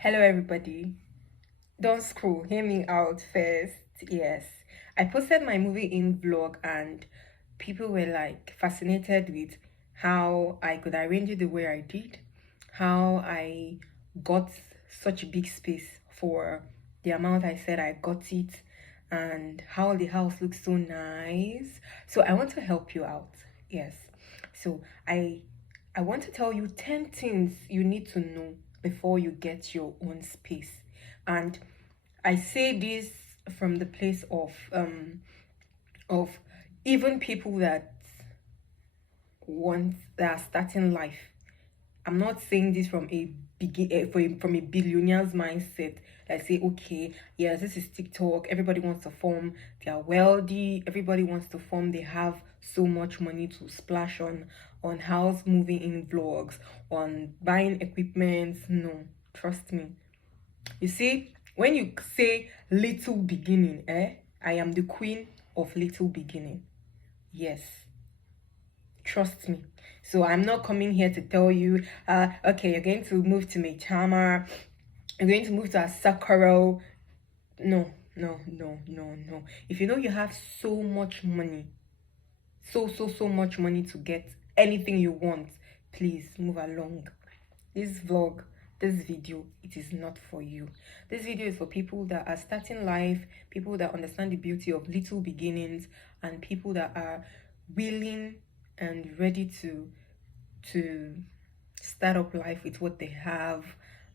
Hello, everybody. Don't scroll, hear me out first. Yes, I posted my movie in vlog, and people were like fascinated with how I could arrange it the way I did, how I got such a big space for the amount I said I got it, and how the house looks so nice. So I want to help you out. Yes. So I want to tell you 10 things you need to know before you get your own space. And I say this from the place of even people that are starting life. I'm not saying this from a from a billionaire's mindset. I say, okay, yes, this is TikTok. Everybody wants to form. They are wealthy. Everybody wants to form. They have so much money to splash on house moving in vlogs, on buying equipment. No, trust me. You see, when you say little beginning, I am the queen of little beginning. Yes, trust me. So I'm not coming here to tell you, okay, you're going to move to Maitama, you're going to move to Asakaro. No, no, no, no, no. If you know you have so much money, so much money to get anything you want, please move along. This vlog, this video, it is not for you. This video is for people that are starting life, people that understand the beauty of little beginnings, and people that are willing and ready to start up life with what they have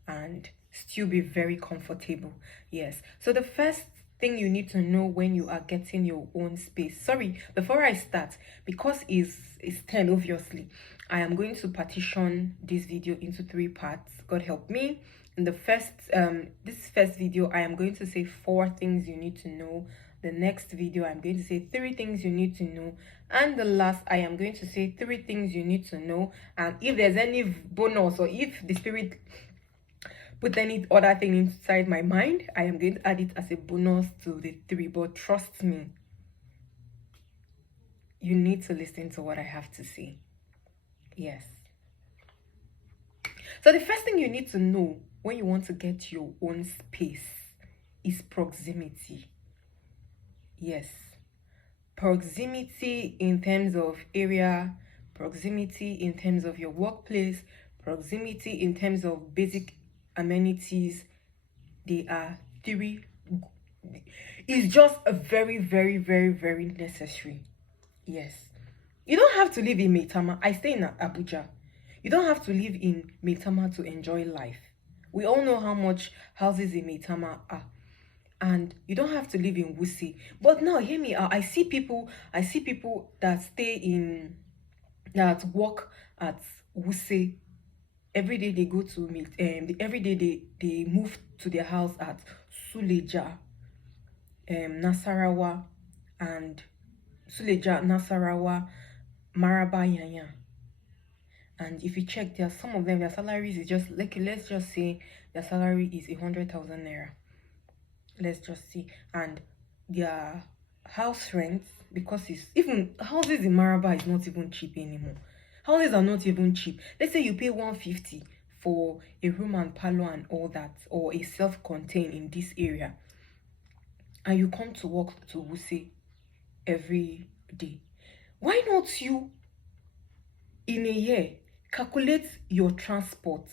and still be very comfortable. Yes. So the first thing you need to know when you are getting your own space. Sorry, before I start, because it's 10 obviously, I am going to partition this video into 3 parts. God help me. In the this first video, I am going to say 4 things you need to know. The next video, I'm going to say 3 things you need to know, and the last, I am going to say 3 things you need to know. And if there's any bonus, or if the spirit put any other thing inside my mind, I am going to add it as a bonus to the 3. But trust me, you need to listen to what I have to say. Yes. So the first thing you need to know when you want to get your own space is proximity. Yes. Proximity in terms of area, proximity in terms of your workplace, proximity in terms of basic amenities. They are 3. It's just a very necessary. Yes. You don't have to live in Maitama. I stay in Abuja. You don't have to live in Maitama to enjoy life. We all know how much houses in Maitama are. And you don't have to live in Wuse. But now, hear me out. I see people that that work at Wuse. Every day they go to meet, every day they move to their house at Suleja, Nasarawa, and Suleja, Nasarawa, Maraba Yanya. And if you check, there are some of them, their salaries is just like, let's just say their salary is 100,000 naira. Let's just see. And their house rent, because it's even houses in Maraba is not even cheap anymore. Houses are not even cheap. Let's say you pay 150 for a room and parlor and all that, or a self-contained in this area, and you come to work to Wuse every day. Why not you, in a year, calculate your transport,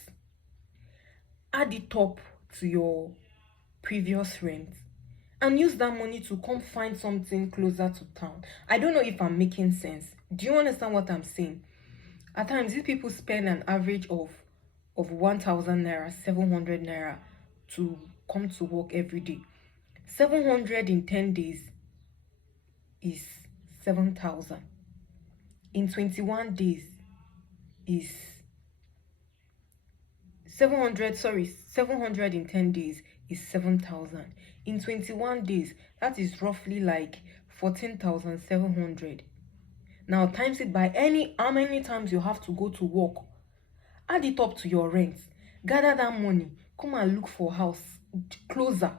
add it up to your previous rent, and use that money to come find something closer to town? I don't know if I'm making sense. Do you understand what I'm saying? At times, these people spend an average of 1,000 naira, 700 naira to come to work every day. 700 in 10 days is 7,000. In 21 days is 700 in 10 days is 7,000. In 21 days, that is roughly like 14,700. Now times it by how many times you have to go to work. Add it up to your rent. Gather that money. Come and look for house closer.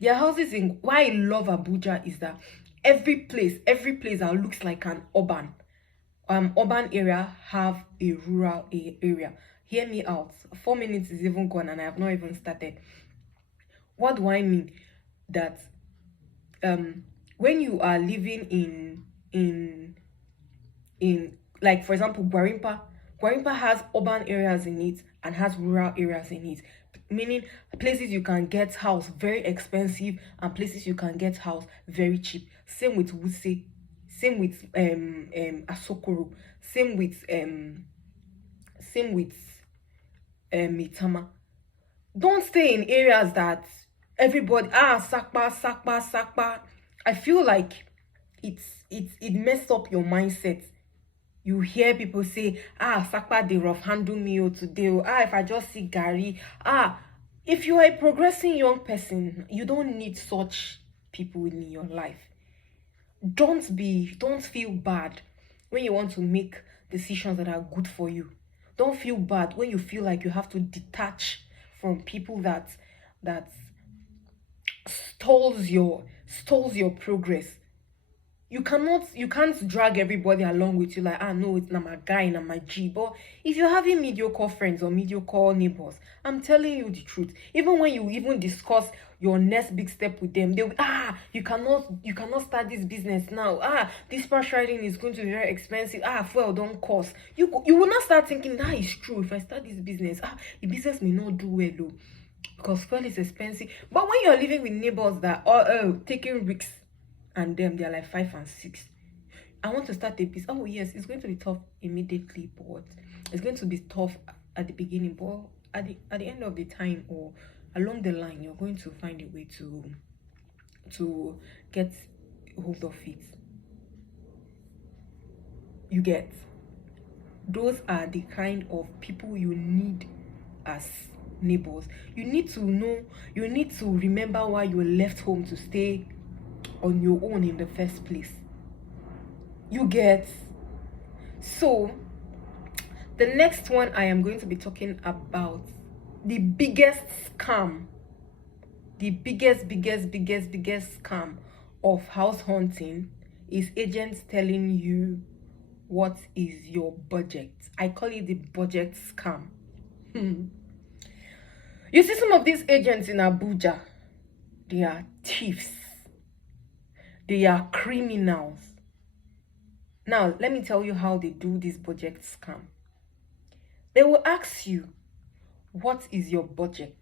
Their houses in, why I love Abuja is that every place that looks like an urban area have a rural area. Hear me out. 4 minutes is even gone and I have not even started. What do I mean? That when you are living in like, for example, Guarimpa has urban areas in it and has rural areas in it, meaning places you can get house very expensive and places you can get house very cheap. Same with Wuse, same with Asokoro, same with Mitama. Don't stay in areas that everybody sakpa. I feel like it messed up your mindset. You hear people say, sakpa, they rough handle me today. If I just see Gary. If you are a progressing young person, you don't need such people in your life. Don't feel bad when you want to make decisions that are good for you. Don't feel bad when you feel like you have to detach from people that stalls your progress. You can't drag everybody along with you, like, no, it's not my guy, not my G. But if you're having mediocre friends or mediocre neighbors, I'm telling you the truth. Even when you even discuss your next big step with them, they'll you cannot start this business now. This bus riding is going to be very expensive. Fuel don't cost. You will not start thinking that is true. If I start this business, the business may not do well though, because fuel is expensive. But when you're living with neighbors that are taking risks, and them they're like 5 and 6, I want to start a business. Oh yes, it's going to be tough immediately, but it's going to be tough at the beginning, but at the end of the time or along the line, you're going to find a way to get hold of it. You get? Those are the kind of people you need as neighbors. You need to know, you need to remember why you left home to stay on your own in the first place. You get? So the next one I am going to be talking about, the biggest scam, the biggest scam of house hunting is agents telling you what is your budget. I call it the budget scam. You see some of these agents in Abuja, they are thieves. They are criminals. Now, let me tell you how they do this budget scam. They will ask you, what is your budget?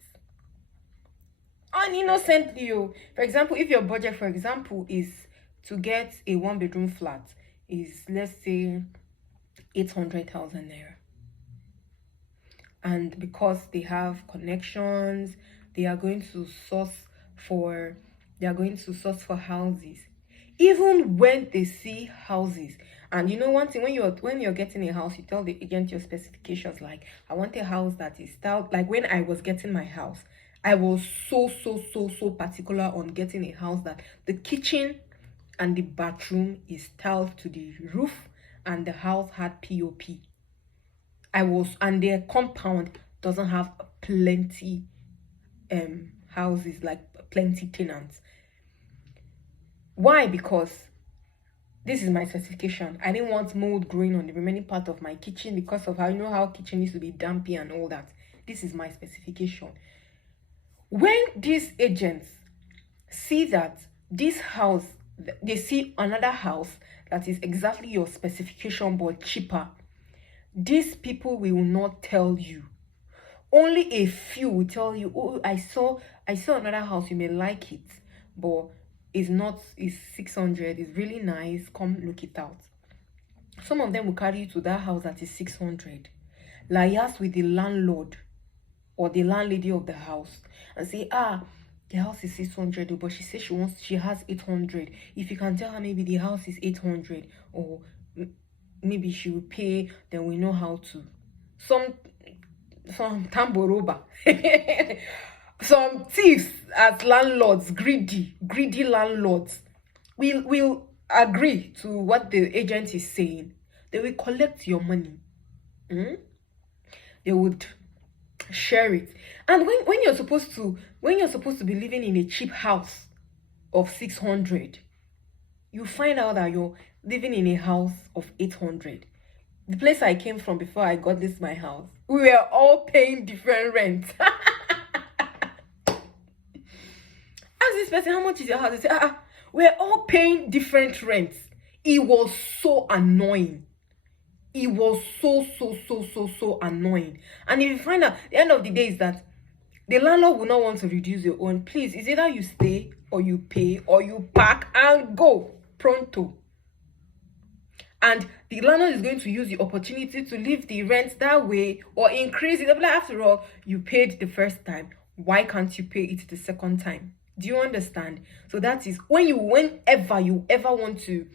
Uninnocently, for example, if your budget, for example, is to get a 1-bedroom flat, is, let's say, 800,000 naira. And because they have connections, they are going to source for houses. Even when they see houses, and you know one thing, when you're getting a house, you tell the agent your specifications. Like, I want a house that is styled. Like when I was getting my house, I was so particular on getting a house that the kitchen and the bathroom is tiled to the roof and the house had POP. And their compound doesn't have plenty houses, like plenty tenants. Why? Because this is my specification. I didn't want mold growing on the remaining part of my kitchen because of how kitchen needs to be dampy and all that. This is my specification. When these agents see that this house, they see another house that is exactly your specification but cheaper, these people will not tell you. Only a few will tell you, oh, I saw another house, you may like it, but it's 600, it's really nice, come look it out. Some of them will carry you to that house that is 600, liaise with the landlord or the landlady of the house and say, the house is 600, but she says she has 800. If you can tell her maybe the house is 800, or maybe she will pay, then we know how to. Some tamboroba. Some thieves as landlords, greedy landlords, will agree to what the agent is saying. They will collect your money. They would share it. And when you're supposed to be living in a cheap house of 600, you find out that you're living in a house of 800. The place I came from before I got my house, We were all paying different rent. Ask this person, how much is your house? They say, we're all paying different rents. It was so annoying. It was so annoying. And if you find out, the end of the day is that the landlord will not want to reduce your own. Please, it's either you stay or you pay or you pack and go pronto. And the landlord is going to use the opportunity to leave the rent that way or increase it. Like, after all, you paid the first time. Why can't you pay it the second time? Do you understand? So that is whenever you ever want to,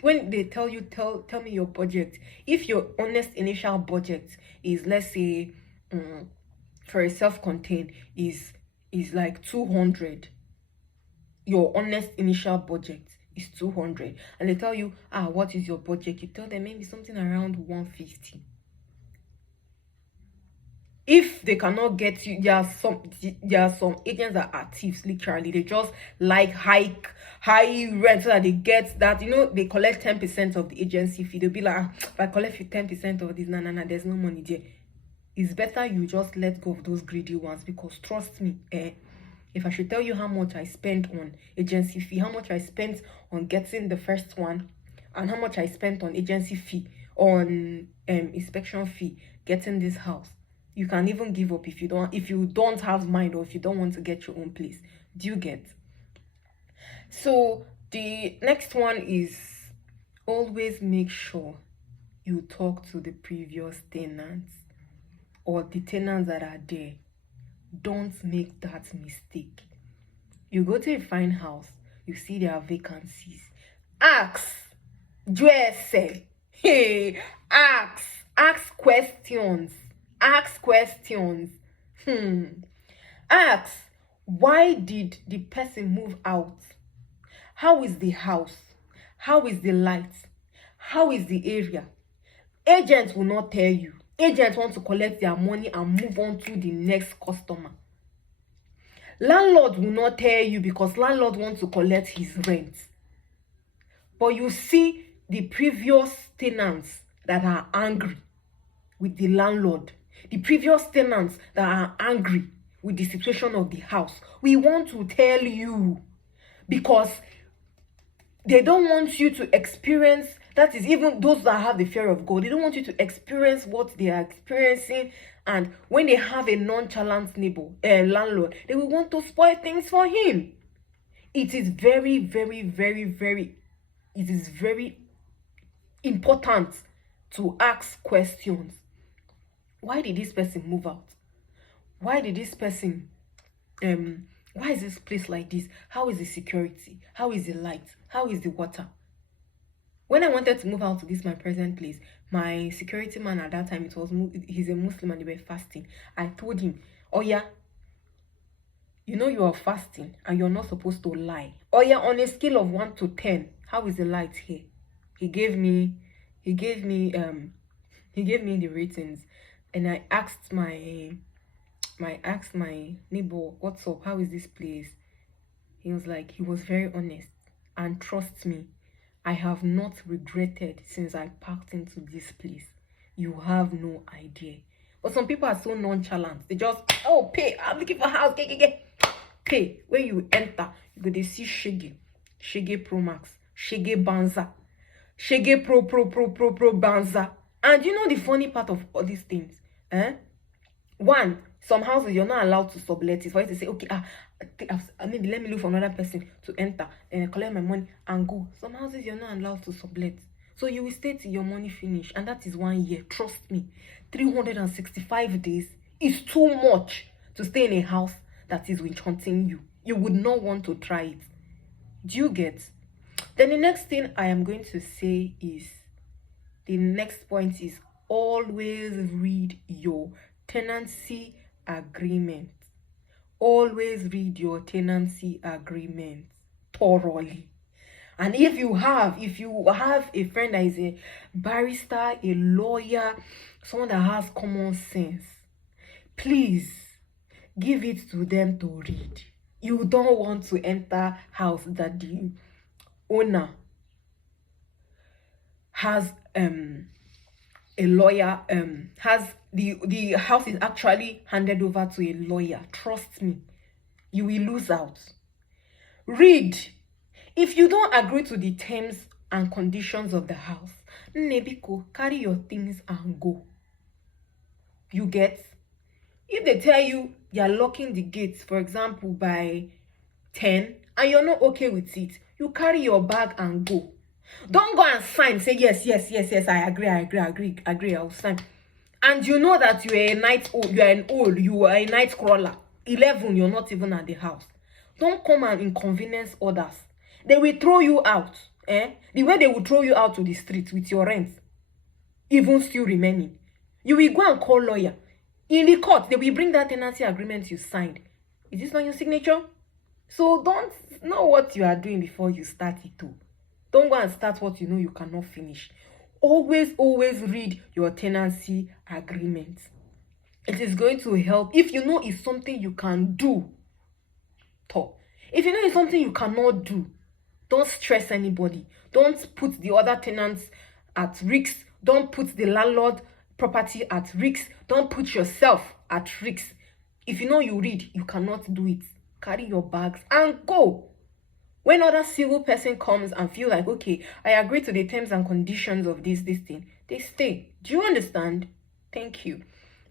when they tell you, tell me your budget. If your honest initial budget is, let's say, for a self-contained is like 200, your honest initial budget is 200, and they tell you, what is your budget? You tell them maybe something around 150. If they cannot get you, there are some agents that are thieves, literally. They just like high rent so that they get that, they collect 10% of the agency fee. They'll be like, if I collect 10% of this, nah, there's no money there. It's better you just let go of those greedy ones, because trust me, if I should tell you how much I spent on agency fee, how much I spent on getting the first one, and how much I spent on agency fee, on inspection fee, getting this house, you can even give up if you don't have mind, or if you don't want to get your own place. Do you get? So the next one is, always make sure you talk to the previous tenants or the tenants that are there. Don't make that mistake. You go to a fine house, you see there are vacancies. Ask questions. Ask questions. Ask, why did the person move out? How is the house? How is the light? How is the area? Agents will not tell you. Agents want to collect their money and move on to the next customer. Landlord will not tell you, because landlord wants to collect his rent. But you see the previous tenants that are angry with the landlord, the previous tenants that are angry with the situation of the house. We want to tell you, because they don't want you to experience, that is, even those that have the fear of God, they don't want you to experience what they are experiencing. And when they have a nonchalant landlord, they will want to spoil things for him. It is very important to ask questions. Why did this person move out? Why did this person why is this place like this? How is the security? How is the light? How is the water? When I wanted to move out to this my present place, my security man at that time, he's a Muslim and they were fasting. I told him, oh yeah, you are fasting and you're not supposed to lie. Oh yeah, on a scale of 1 to 10, how is the light here? He gave me the ratings, and I asked my neighbor, what's up? How is this place? He was very honest, and trust me, I have not regretted since I packed into this place. You have no idea. But some people are so nonchalant. They just, pay. I'm looking for a house. Pay. When you enter, you go to see Shege Pro Max, Shege Banza, Shege Pro Banza. And you know the funny part of all these things? One, some houses you're not allowed to sublet it. For you to say, okay, maybe let me look for another person to enter and collect my money and go. Some houses you're not allowed to sublet. So you will stay till your money finish, and that is 1 year. Trust me, 365 days is too much to stay in a house that is witch hunting you. You would not want to try it. Do you get? Then the next thing I am going to say is, the next point is, always read your tenancy agreement. Always read your tenancy agreement thoroughly. And if you have a friend that is a barrister, a lawyer, someone that has common sense, please give it to them to read. You don't want to enter house that the owner has a a lawyer has the house is actually handed over to a lawyer, trust me, you will lose out. Read. If you don't agree to the terms and conditions of the house, Nebiko, carry your things and go. You get? If they tell you you're locking the gates, for example, by 10, and you're not okay with it, you carry your bag and go. Don't go and sign, say yes, I agree, I'll sign. And you know that you are a night crawler. 11, you're not even at the house. Don't come and inconvenience others. They will throw you out. The way they will throw you out to the street with your rent, even still remaining. You will go and call lawyer. In the court, they will bring that tenancy agreement you signed. Is this not your signature? So don't know what you are doing before you start it too. Don't go and start what you know you cannot finish. Always read your tenancy agreement. It is going to help. If you know it's something you can do, talk. If you know it's something you cannot do, don't stress anybody. Don't put the other tenants at risk. Don't put the landlord property at risk. Don't put yourself at risk. If you know you read, you cannot do it. Carry your bags and go. When other civil person comes and feel like, okay, I agree to the terms and conditions of this thing, they stay. Do you understand? Thank you.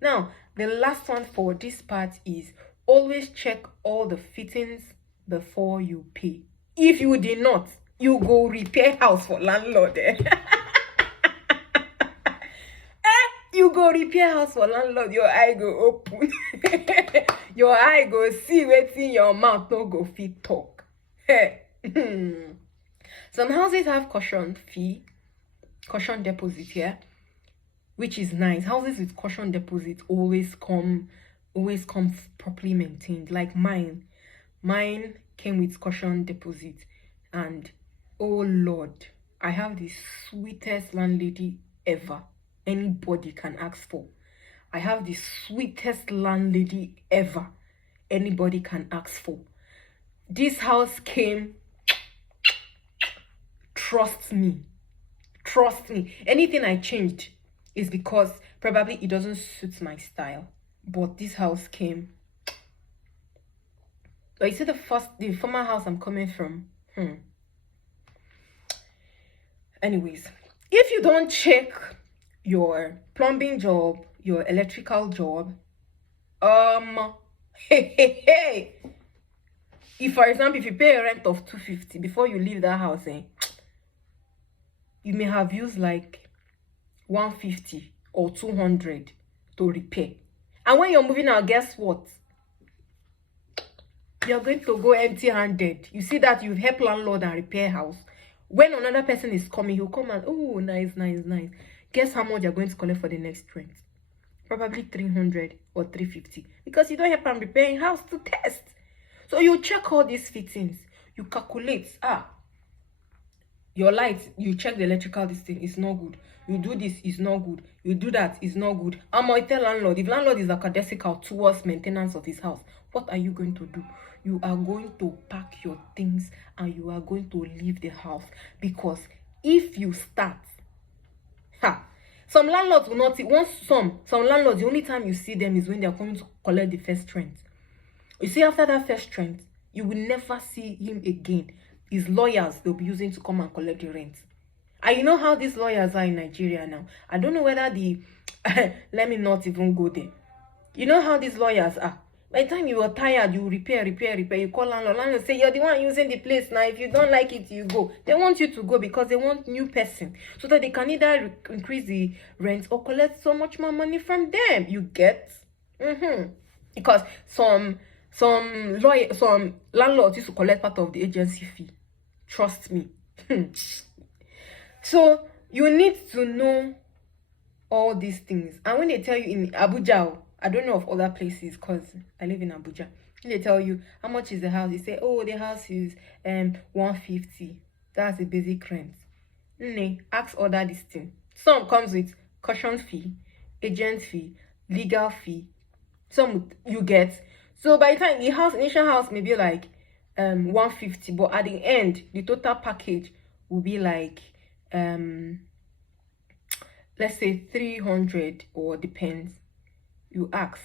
Now, the last one for this part is always check all the fittings before you pay. If you did not, you go repair house for landlord. You go repair house for landlord, your eye go open. Your eye go see wetin your mouth no go fit talk. Some houses have caution deposit here, which is nice. Houses with caution deposit always come properly maintained. Like mine came with caution deposit, and oh Lord, I have the sweetest landlady ever anybody can ask for. I have the sweetest landlady ever anybody can ask for. This house came, trust me. Anything I changed is because probably it doesn't suit my style. But this house came. But you see the former house I'm coming from. Anyways, if you don't check your plumbing job, your electrical job, if for example, if you pay a rent of 250 before you leave that house, you may have used like 150 or 200 to repair. And when you're moving out, guess what? You're going to go empty-handed. You see that you've helped landlord and repair house. When another person is coming, he'll come and, oh, nice. Guess how much you're going to collect for the next rent? Probably 300 or 350. Because you don't help them repairing house to test. So you check all these fittings. You calculate, your light, you check the electrical, this thing is not good. You do this, is not good. You do that, is not good. I'm going to tell landlord, if landlord is lackadaisical towards maintenance of his house, what are you going to do? You are going to pack your things and you are going to leave the house. Because if you start, some landlords will not see. Some landlords, the only time you see them is when they are coming to collect the first rent. You see, after that first rent, you will never see him again. His lawyers they'll be using to come and collect the rent. And you know how these lawyers are in Nigeria now. I don't know whether let me not even go there. You know how these lawyers are. By the time you are tired, you repair. You call landlord say, you're the one using the place now. If you don't like it, you go. They want you to go because they want new person. So that they can either increase the rent or collect so much more money from them. You get? Because some landlords used to collect part of the agency fee. Trust me. So you need to know all these things. And when they tell you in Abuja, I don't know of other places because I live in Abuja. When they tell you how much is the house, they say, oh, the house is 150. That's the basic rent. Ask other this thing. Some comes with caution fee, agent fee, legal fee. Some you get. So by the time the initial house may be like 150, but at the end the total package will be like let's say 300, or depends, you ask.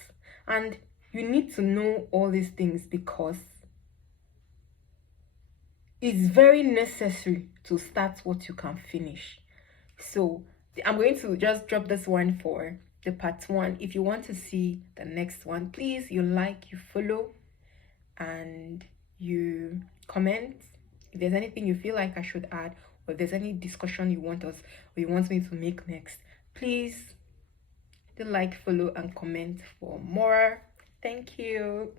And you need to know all these things because it's very necessary to start what you can finish. So I'm going to just drop this one for the part one. If you want to see the next one, please you like, you follow, and you comment if there's anything you feel like I should add, or if there's any discussion you want us or you want me to make next. Please do like, follow, and comment for more. Thank you.